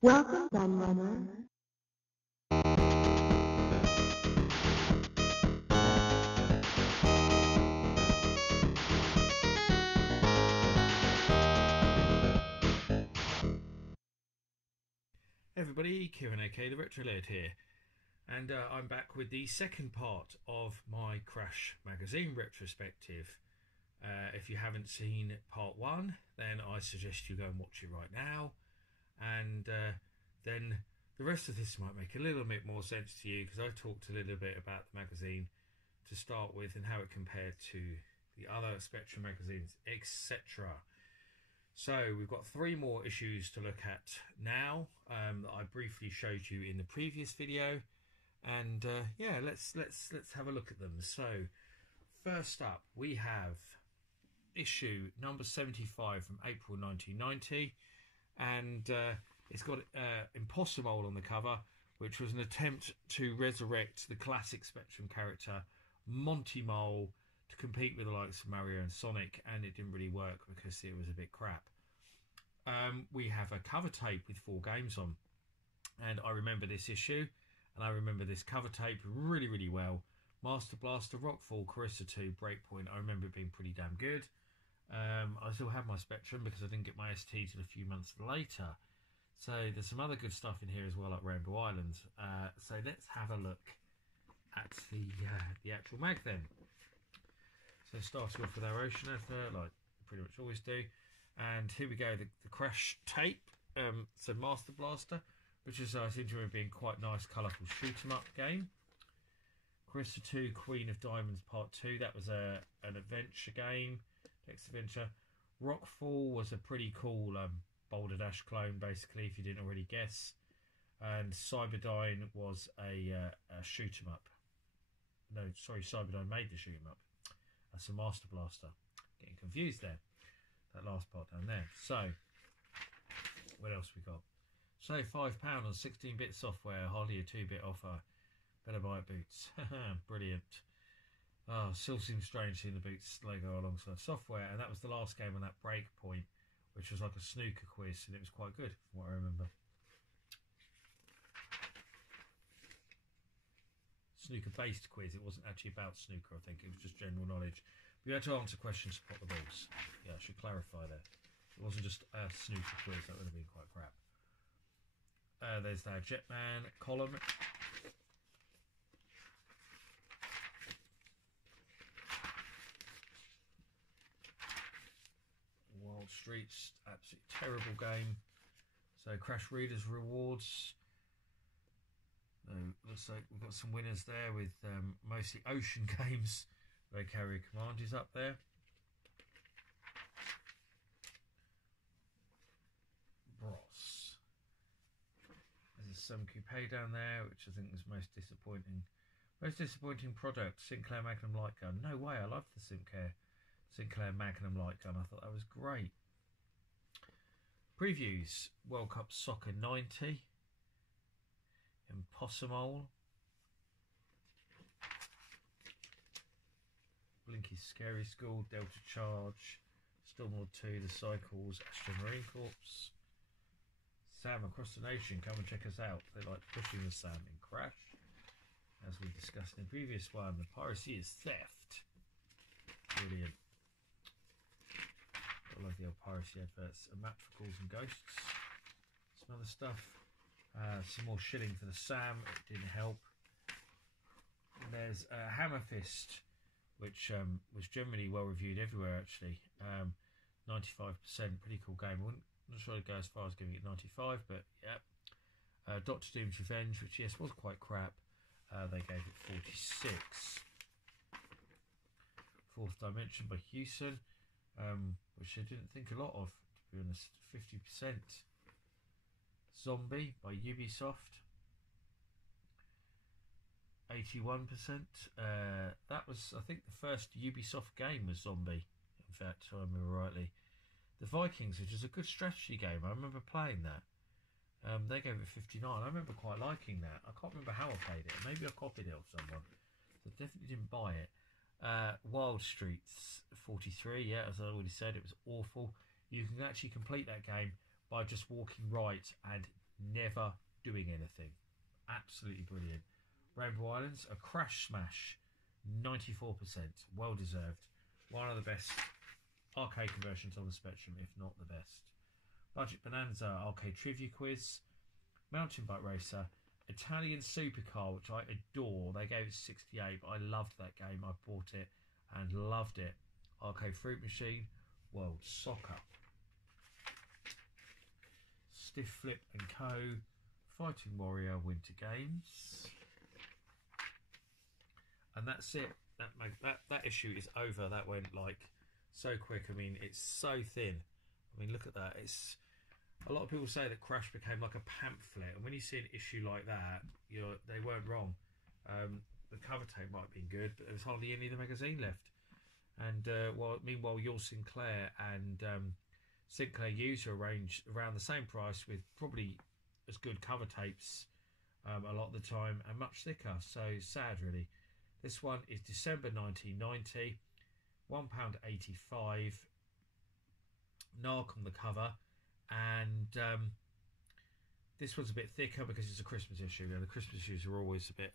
Welcome, Gun Runner. Hey everybody, Kieran aka the Retro Laird here, and I'm back with the second part of my Crash magazine retrospective. If you haven't seen part one, then I suggest you go and watch it right now, and then the rest of this might make a little bit more sense to you, because I talked a little bit about the magazine to start with and how it compared to the other Spectrum magazines, etc. So we've got 3 more issues to look at now that I briefly showed you in the previous video, and yeah, let's have a look at them. So first up, we have issue number 75 from April 1990, and it's got Impossible on the cover, which was an attempt to resurrect the classic Spectrum character Monty Mole to compete with the likes of Mario and Sonic, and it didn't really work because it was a bit crap. We have a cover tape with 4 games on, and I remember this issue and I remember this cover tape really well. Master Blaster, Rockfall, Carissa 2, Breakpoint. I remember it being pretty damn good. I still have my Spectrum because I didn't get my ST till a few months later. So there's some other good stuff in here as well, like Rainbow Island. So let's have a look at the actual mag then. So starting off with our Ocean advert, like pretty much always do. And here we go, the Crash tape. So Master Blaster, which is I seem to remember being quite nice, colourful shoot 'em up game. Carissa 2, Queen of Diamonds Part 2. That was an adventure game, text adventure. Rockfall was a pretty cool Boulder Dash clone, basically, if you didn't already guess. And Cyberdyne was a shoot 'em up. No, sorry, Cyberdyne made the shoot 'em up. That's a Master Blaster. Getting confused there. That last part down there. So, what else we got? So, £5 on 16-bit software. Hardly a 2-bit offer. Better buy it, Boots. Brilliant. Oh, still seems strange seeing the Boots logo alongside software. And that was the last game on that Breakpoint, which was like a snooker quiz, and it was quite good, from what I remember. Snooker-based quiz. It wasn't actually about snooker, I think. It was just general knowledge. But you had to answer questions to pop the balls. Yeah, I should clarify that. It wasn't just a snooker quiz. That would have been quite crap. There's our Jetman column. Wild Streets, absolutely terrible game. So Crash Readers rewards. Looks like we've got some winners there with mostly Ocean games. They carry Commanders up there. Bros. There's a Some Coupe down there, which I think was most disappointing. Most disappointing product, Sinclair Magnum Light Gun. No way, I love the Sinclair Magnum Light Gun. I thought that was great. Previews, World Cup Soccer 90. Impossible. Blinky's Scary School, Delta Charge, Stormlord 2, The Cycles, Astro Marine Corps. Sam Across the Nation, come and check us out. They like pushing the Sam in Crash. As we discussed in the previous one, the piracy is theft. Brilliant. I love the old piracy adverts. A map for Ghouls and Ghosts. Some other stuff. Some more shilling for the Sam. It didn't help. And there's Hammer Fist, which was generally well reviewed everywhere, actually. 95%, pretty cool game. I'm not sure I'd go as far as giving it 95, but yeah. Dr. Doom's Revenge, which yes was quite crap. They gave it 46. Fourth Dimension by Hewson, which I didn't think a lot of, to be honest. 50%. Zombie by Ubisoft, 81%. That was, I think, the first Ubisoft game was Zombie, in fact, if I remember rightly. The Vikings, which is a good strategy game, I remember playing that. They gave it 59. I remember quite liking that. I can't remember how I played it. Maybe I copied it off someone. So I definitely didn't buy it. Wild Streets, 43. Yeah, as I already said, it was awful. You can actually complete that game by just walking right and never doing anything. Absolutely brilliant. Rainbow Islands, a crash smash, 94%, well deserved. One of the best arcade conversions on the Spectrum, if not the best. Budget Bonanza arcade trivia quiz, Mountain Bike Racer, Italian Supercar, which I adore. They gave it 68, but I loved that game. I bought it and loved it. Arcade Fruit Machine, World Soccer, Stiff Flip and Co, Fighting Warrior Winter Games, and that's it. That issue is over. That went like so quick. I mean, it's so thin. I mean, look at that. It's a lot of people say that Crash became like a pamphlet, and when you see an issue like that, they weren't wrong. The cover tape might have been good, but there was hardly any of the magazine left. And meanwhile, your Sinclair and Sinclair user arranged around the same price with probably as good cover tapes a lot of the time and much thicker. So sad, really. This one is December 1990, £1.85. Narc on the cover, and this one's a bit thicker because it's a Christmas issue. The Christmas issues are always a bit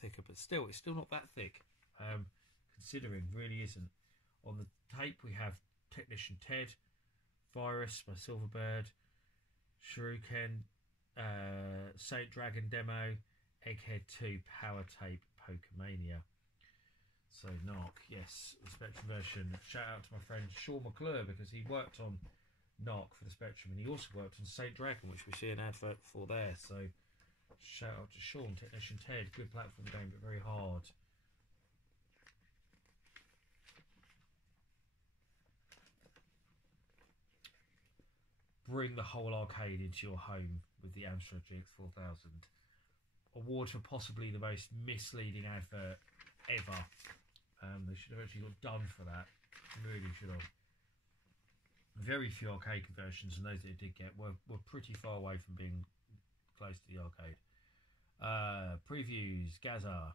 thicker, but still, it's still not that thick. Considering, really isn't. On the tape, we have Technician Ted, Virus by Silverbird, Shuriken, Saint Dragon Demo, Egghead 2, Power Tape, Pokemania. So Narc, yes, the Spectrum version. Shout out to my friend Sean McClure, because he worked on Narc for the Spectrum, and he also worked on Saint Dragon, which we see an advert for there. So shout out to Sean. Technician Ted, good platform game, but very hard. Bring the whole arcade into your home with the Amstrad GX 4000. Award for possibly the most misleading advert ever. They should have actually got done for that. Really should have. Very few arcade conversions, and those that it did get were pretty far away from being close to the arcade. Previews, Gaza,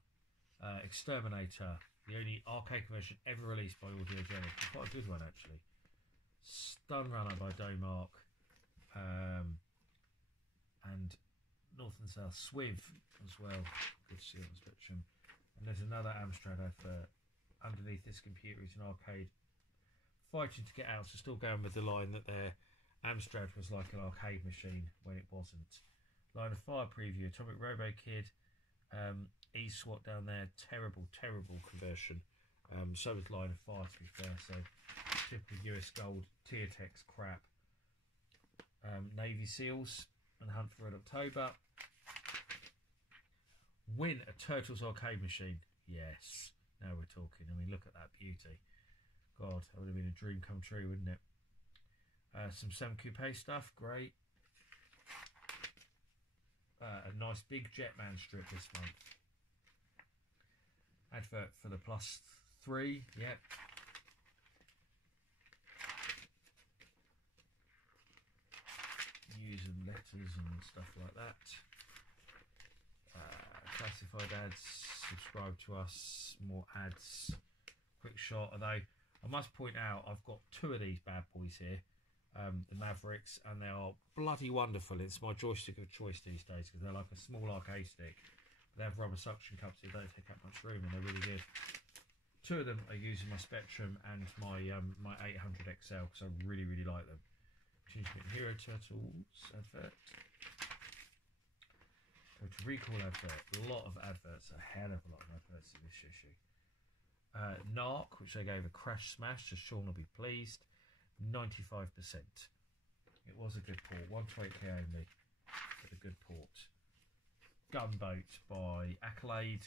Exterminator, the only arcade conversion ever released by Audiogenic. Quite a good one, actually. Stun Runner by Domark, and North and South Swiv as well. Good to see on the Spectrum. And there's another Amstrad advert. Underneath this computer is an arcade fighting to get out, so still going with the line that their Amstrad was like an arcade machine when it wasn't. Line of Fire preview, Atomic Robo Kid, E-SWAT down there, terrible conversion. So was Line of Fire, to be fair, so typical US Gold, Tiertex crap. Navy SEALs and Hunt for Red October. Win a Turtles arcade machine. Yes, now we're talking. I mean, look at that beauty. God, that would have been a dream come true, wouldn't it? Some Sam Coupe stuff, great. A nice big Jetman strip this month. Advert for the +3, yep. News and letters and stuff like that. Classified ads, subscribe to us, more ads. Quick shot, although I must point out I've got two of these bad boys here, the Mavericks, and they are bloody wonderful. It's my joystick of choice these days because they're like a small arcade stick. They have rubber suction cups, so they don't take up much room, and they're really good. Two of them are using my Spectrum and my 800 XL because I really like them. Teenage Mutant Hero Turtles advert. Go to Recall advert. A lot of adverts, a hell of a lot of adverts in this issue. Narc, which I gave a crash smash, so Sean will be pleased. 95%. It was a good port. 128k only, but a good port. Gunboat by Accolade.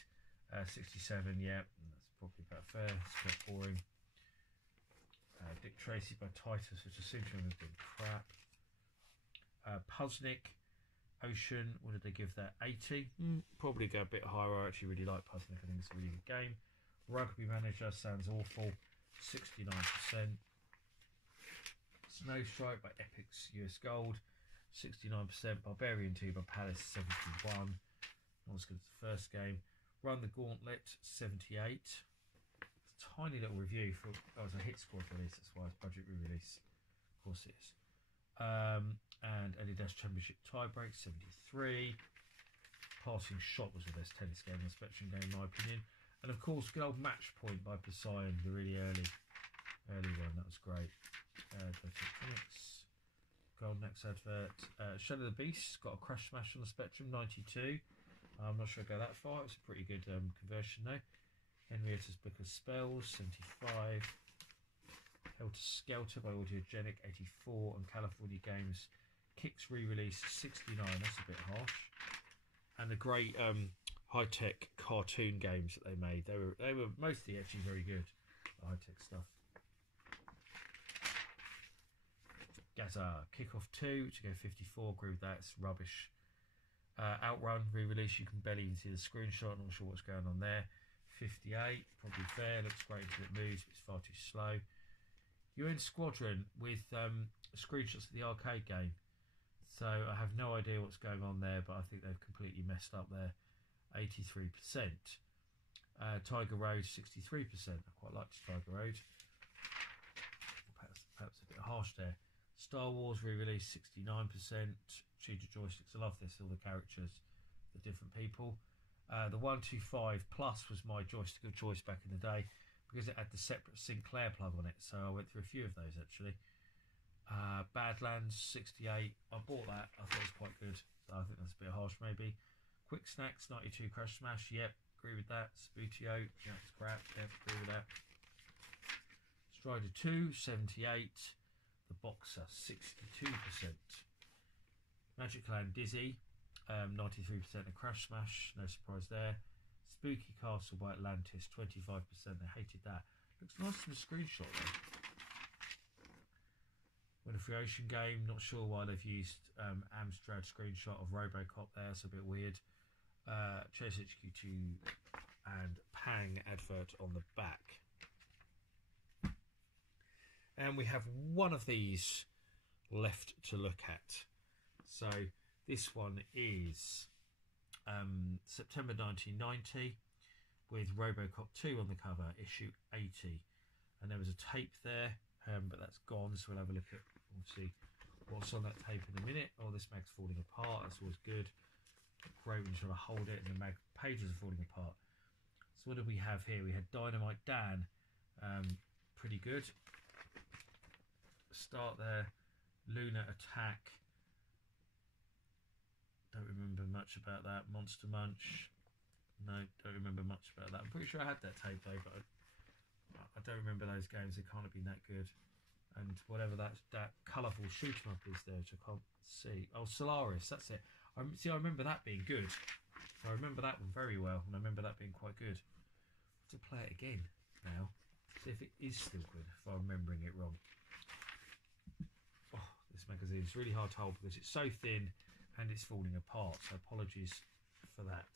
67, yeah, that's probably about fair. It's a bit boring. Dick Tracy by Titus, which I seem to have been crap. Puznik, Ocean, what did they give that? 80? Probably go a bit higher. I actually really like Puznik. I think it's a really good game. Rugby Manager sounds awful. 69%. Snow Strike by Epix US Gold. 69%. Barbarian 2 by Palace. 71. Not as good as the first game. Run the Gauntlet. 78. Tiny little review for, oh, it's a hit squad release, that's why it's budget re-release, of course it is. and Adidas Championship Tiebreak 73. Passing Shot was the best tennis game in the Spectrum game, in my opinion. And of course, good old Match Point by Poseidon, the really early one. That was great. Comics. Golden X advert. Shadow the Beast got a Crash Smash on the Spectrum 92. I'm not sure I go that far. It's a pretty good conversion though. Henrietta's Book of Spells 75. Helter Skelter by Audiogenic 84, and California Games Kicks re-release 69. That's a bit harsh. And the great high-tech cartoon games that they made. They were mostly actually very good. The high-tech stuff. Gaza Kickoff 2, which I go 54. Agree with that. It's rubbish. Outrun re-release. You can barely even see the screenshot. I'm not sure what's going on there. 58, probably fair. Looks great until it moves, but it's far too slow. UN Squadron with screenshots of the arcade game. So I have no idea what's going on there, but I think they've completely messed up there. 83%. Tiger Road 63%. I quite liked Tiger Road. Perhaps a bit harsh there. Star Wars re-release 69%. Cheetah joysticks. I love this. All the characters, the different people. The 125 Plus was my joystick of choice back in the day because it had the separate Sinclair plug on it. So I went through a few of those actually. Badlands 68. I bought that. I thought it was quite good. So I think that's a bit harsh maybe. Quick Snacks 92 Crash Smash. Yep, agree with that. Spootio. Yeah, it's crap. Yep, agree with that. Strider 2 78. The Boxer 62%. Magic Land Dizzy 93% of Crash Smash. No surprise there. Spooky Castle by Atlantis 25%. They hated that. Looks nice from the screenshot though. Winifred Ocean game, not sure why they've used Amstrad screenshot of Robocop there, it's a bit weird. Chase HQ2 and Pang advert on the back. And we have one of these left to look at. So this one is September 1990 with Robocop 2 on the cover, issue 80. And there was a tape there, but that's gone, so we'll have a look at, we'll see what's on that tape in a minute. Oh, this mag's falling apart, that's always good. Great when you're trying to hold it and the mag pages are falling apart. So what did we have here? We had Dynamite Dan, pretty good. Start there, Lunar Attack. Don't remember much about that. Monster Munch. No, don't remember much about that. I'm pretty sure I had that tape though, but I don't remember those games. They can't have been that good. And whatever that colourful shoot 'em up is there, which I can't see. Oh, Solaris, that's it. I remember that being good. I remember that one very well, and I remember that being quite good. I have to play it again now, see if it is still good, if I'm remembering it wrong. Oh, this magazine is really hard to hold because it's so thin and it's falling apart, so apologies for that.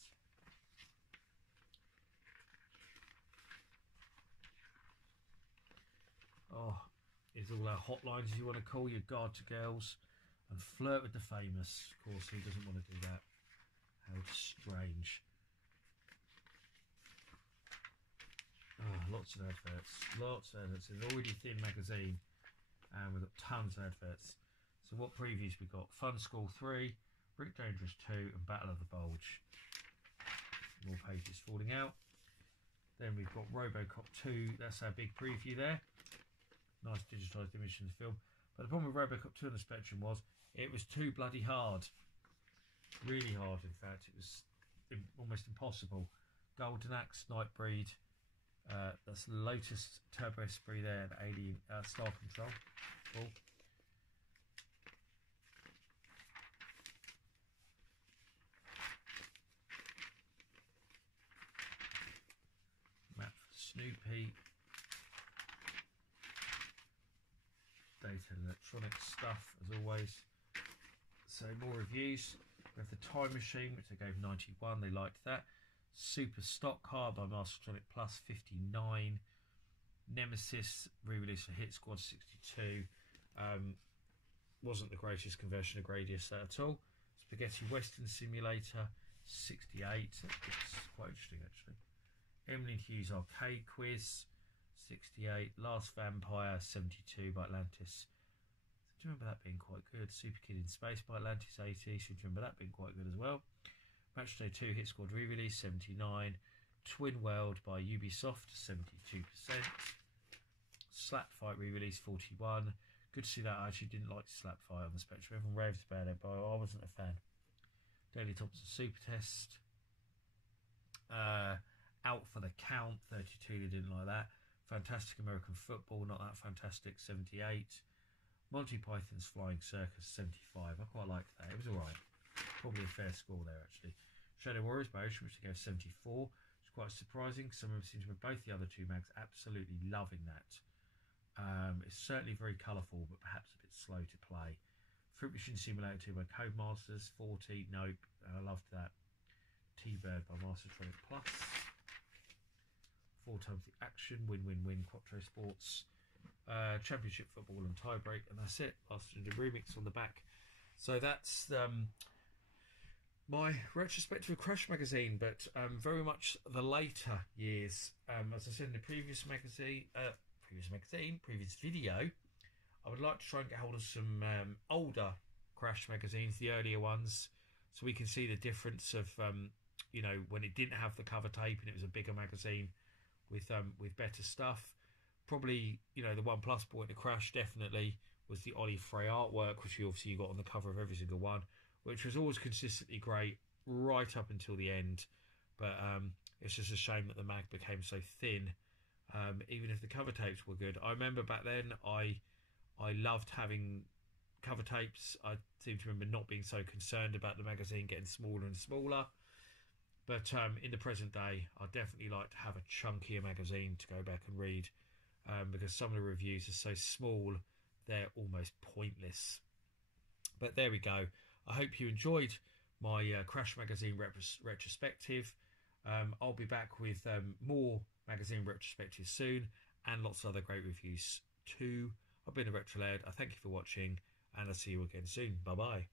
Oh, it's all our hotlines if you want to call your guard to girls and flirt with the famous. Of course, who doesn't want to do that? How strange. Oh, lots of adverts. Lots of adverts. It's an already thin magazine and we've got tons of adverts. So what previews we got? Fun School 3, Brick Dangerous 2 and Battle of the Bulge. More pages falling out. Then we've got Robocop 2. That's our big preview there. Nice digitised image in the film. But the problem with Robocop 2 on the Spectrum was it was too bloody hard. Really hard, in fact. It was almost impossible. Golden Axe, Nightbreed. That's Lotus, Turbo Esprit there, and Alien Star Control. Cool. Map for Snoopy. Data and electronics stuff, as always. So more reviews. We have the Time Machine, which they gave 91. They liked that. Super Stock Car by Mastertronic Plus 59. Nemesis re-release for Hit Squad 62. Wasn't the greatest conversion of Gradius at all. Spaghetti Western Simulator 68. That's quite interesting actually. Emily Hughes Arcade Quiz 68. Last Vampire 72 by Atlantis. Do you remember that being quite good? Super Kid in Space by Atlantis 80. So do you remember that being quite good as well? Match Day 2 Hit Squad re-release 79. Twin World by Ubisoft 72%. Slap Fight re-release 41. Good to see that. I actually didn't like Slap Fight on the Spectrum. Everyone raved about it, but I wasn't a fan. Daily Thompson Super Test. Out for the Count 32. They didn't like that. Fantastic American Football, not that fantastic 78. Monty Python's Flying Circus 75. I quite liked that. It was alright. Probably a fair score there actually. Shadow Warriors by Ocean, which they gave 74. It's quite surprising. Some of them seem to be both the other two mags absolutely loving that. It's certainly very colourful, but perhaps a bit slow to play. Fruit Machine Simulator 2 by Codemasters, 40. Nope, I loved that. T-Bird by Mastertronic Plus. 4 times the action. Win-win-win. Quattro Sports. Championship Football and Tiebreak, and that's it. Last remix on the back. So that's my retrospective Crash magazine, but very much the later years. As I said in the previous video, I would like to try and get hold of some older Crash magazines, the earlier ones, so we can see the difference of you know, when it didn't have the cover tape and it was a bigger magazine with better stuff. Probably, you know, the one plus point to Crash definitely was the Ollie Frey artwork, which you obviously got on the cover of every single one, which was always consistently great right up until the end. But it's just a shame that the mag became so thin, even if the cover tapes were good. I remember back then I loved having cover tapes. I seem to remember not being so concerned about the magazine getting smaller and smaller. But in the present day, I'd definitely like to have a chunkier magazine to go back and read, because some of the reviews are so small, they're almost pointless. But there we go. I hope you enjoyed my Crash Magazine retrospective. I'll be back with more magazine retrospectives soon, and lots of other great reviews too. I've been a Retro Laird. I thank you for watching, and I'll see you again soon. Bye bye.